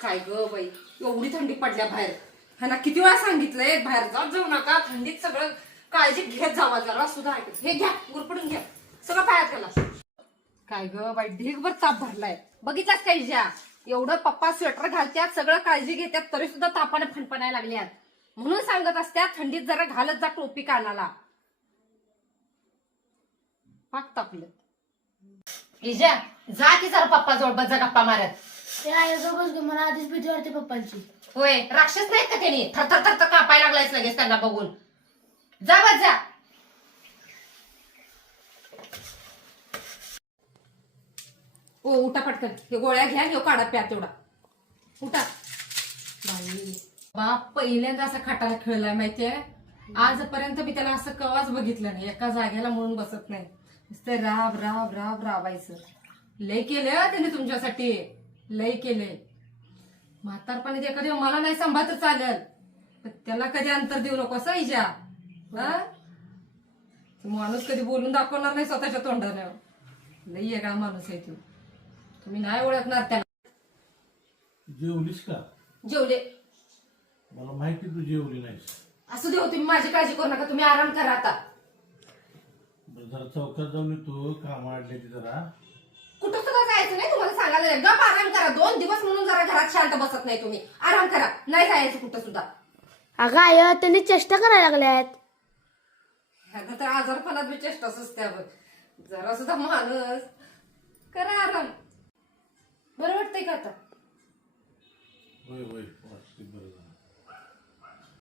काय ग बाई, एवढी थंडी पडल्या बाहेर. ह्यांना किती वेळा सांगितलंय बाहेर जाऊ नका, थंडीत सगळं काळजी घेत जावा. जरा सुद्धा ऐकत. हे घ्या, गुरपडून घ्या सगळं पायात त्याला. काय ग बाई, ढीगभर ताप भरलाय. बघितलाच काय ज्या एवढं पप्पा स्वेटर घालत्यात, सगळं काळजी घेतात, तरी सुद्धा तापाने फणफणायला लागल्यात. म्हणून सांगत असत्यात थंडीत जरा घालत जा टोपी कानाला. पाक तापलं. इजा जा की जरा पप्पा जवळ बस, जा गप्पा मारत. ते आईजोबच ग, मला आधीच भीती वाटते पप्पांची. होय, राक्षस नाहीत का त्यांनी? थरथर थरथर कापायला लागलायच लगेच त्यांना बघून. जा बस जा. ओ उठा पटकन, हे गोळ्या घ्या, घेऊ काढा प्या तेवढा. उठा. बाई बाप पहिल्यांदा असं खाटाला खेळलाय माहितीये. आजपर्यंत मी त्याला असं कवाच बघितलं नाही. एका जागेला म्हणून बसत नाही, नुसतं राब राब राब राबायचं. लय केले त्याने तुमच्यासाठी, लय केले. म्हातारपणी ते कधी मला नाही सांभाळ तर चालेल, पण त्याला कधी अंतर देऊ नको इजा. माणूस कधी बोलून दाखवणार नाही स्वतःच्या तोंडाने. लई वेगळा माणूस आहे तो, तुम्ही नाही ओळखणार त्याला. जेवलीस का? जेवले. मला माहिती तू जेवली नाहीस. असू दे हो, तुम्ही माझी काळजी करू नका, तुम्ही आराम करा आता. जरा चौकात जाऊन येतो, काम आडले ती जरा. कुठं सुद्धा जायचं नाही तुम्हाला सांगायला. गप आराम करा. 2 दिवस म्हणून जरा घरात शांत बसत नाही तुम्ही. आराम करा, नाही जायचं कुठं सुद्धा. अगं आय, त्यांनी चेष्टा करायला लागल्यात. ह्याला तर आजारपणात बी चेष्टा सुचत्यावर. जरा सुद्धा माणूस करा आराम. बरं वाटतंय का आता? होय होय